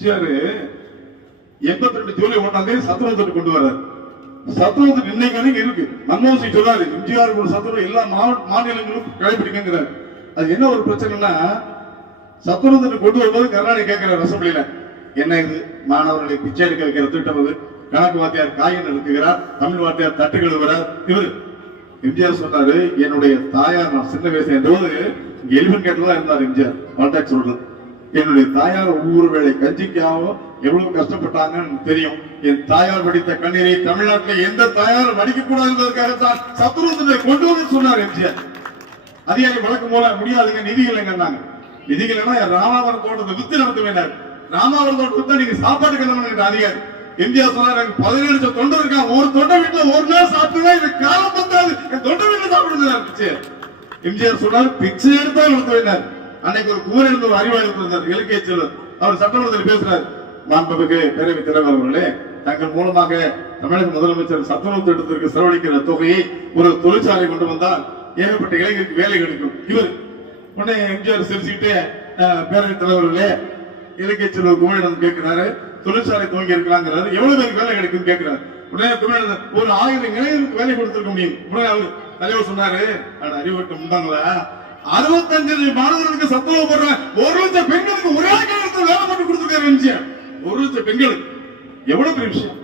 82 ஜூலை 1ஆம் தேதி சத்துணவு கொண்டு வர்றாரு. சத்துணவு இன்னைக்கு இருக்கு. மன்மோகன் சிங் சொல்றாரு எம்ஜிஆர் சத்துணவு எல்லா மாநிலங்களும் கடைபிடிக்கிறார். அது என்ன ஒரு பிரச்சனைனா சத்துணவு கொண்டு வரும்போது கருணாநிதி கேட்கிறார் அசம்பிளியில, என்ன இது மாணவர்களை பிச்சை எடுக்க வைக்கிற திட்டம், அது கணக்கு வாத்தியார் காயின் எடுத்துக்கிறார், தமிழ் வாத்தியார் தட்டு கழுவுறார். இவர் எம்ஜிஆர் சொன்னாரு, என்னுடைய தாயார் நான் சின்ன வயசு என்றபோது எலிபன் கேட்டதான் இருந்தார் எம்ஜிஆர். வாட்டாக் சொல்றது, என்னுடைய தாயார் ஒவ்வொரு வேளை கஞ்சிக்காக எவ்வளவு கஷ்டப்பட்டாங்கன்னு தெரியும். என் தாயார் வடித்த கண்ணீரை தமிழ்நாட்டில் எந்த தாயாரும் வடிக்க கூடாது என்பதற்காகத்தான் சத்துணவு கொண்டு வந்து சொன்னார் எம்ஜிஆர். அதிகாரி வழக்கு போல முடியாதுங்க, நிதிகள் எங்கன்னாங்க. நிதிகள் ராமாவரம் தோட்டத்தை வித்து நடத்த வேண்டாம், ராமாவரம் தோட்டத்தை வித்தா நீங்க சாப்பாடு கிளம்புங்க அதிகாரி. எம்ஜிஆர் சொன்னார், 17 லட்சம் தொண்டர் இருக்கான், ஒரு தொண்டை வீட்டுல ஒரு நாள் சாப்பிட்டுதான் இது காலம் பத்தாது, தொண்டை வீட்டுல சாப்பிடுங்க. எம்ஜிஆர் சொன்னார், பிச்சை எடுத்தால் நடத்த வேண்டார். அன்னைக்கு ஒரு குமரன் இருந்து ஒரு அறிவாளர் இருந்தார், இலக்கிய செல்வர். அவர் சட்டமன்றத்தில் பேசுறாரு, மாண்புமிகு பேரவைத் தலைவர் அவர்களே, தங்கள் மூலமாக தமிழக முதலமைச்சர் சத்துணவு திட்டத்திற்கு செலவழிக்கிற தொகையை ஒரு தொழிற்சாலை கொண்டு வந்தால் ஏகப்பட்ட இளைஞருக்கு வேலை கிடைக்கும். இவர் உடனே எம்ஜிஆர் சிரிச்சுக்கிட்டே, பேரவைத் தலைவர்களே, இலக்கிய செல்வர் குமரன் கேட்கிறாரு, தொழிற்சாலை துவங்கி இருக்கலாங்கிறாரு, எவ்வளவு பேருக்கு வேலை கிடைக்கும் கேட்கிறாரு. உடனே குமரன், ஒரு 1000 இளைஞருக்கு வேலை கொடுத்திருக்க முடியும். உடனே அவர் தலைவர் சொன்னாரு, அறிவுட்டு முந்தாங்களா 65 மாணவர்களுக்கு சத்துணவு போடுற 1 லட்சம் பெண்களுக்கு ஒரே வேலை பண்ணி கொடுத்திருக்காரு எம்ஜிஆர். 1 லட்சம் பெண்களுக்கு எவ்வளவு பெரிய விஷயம்.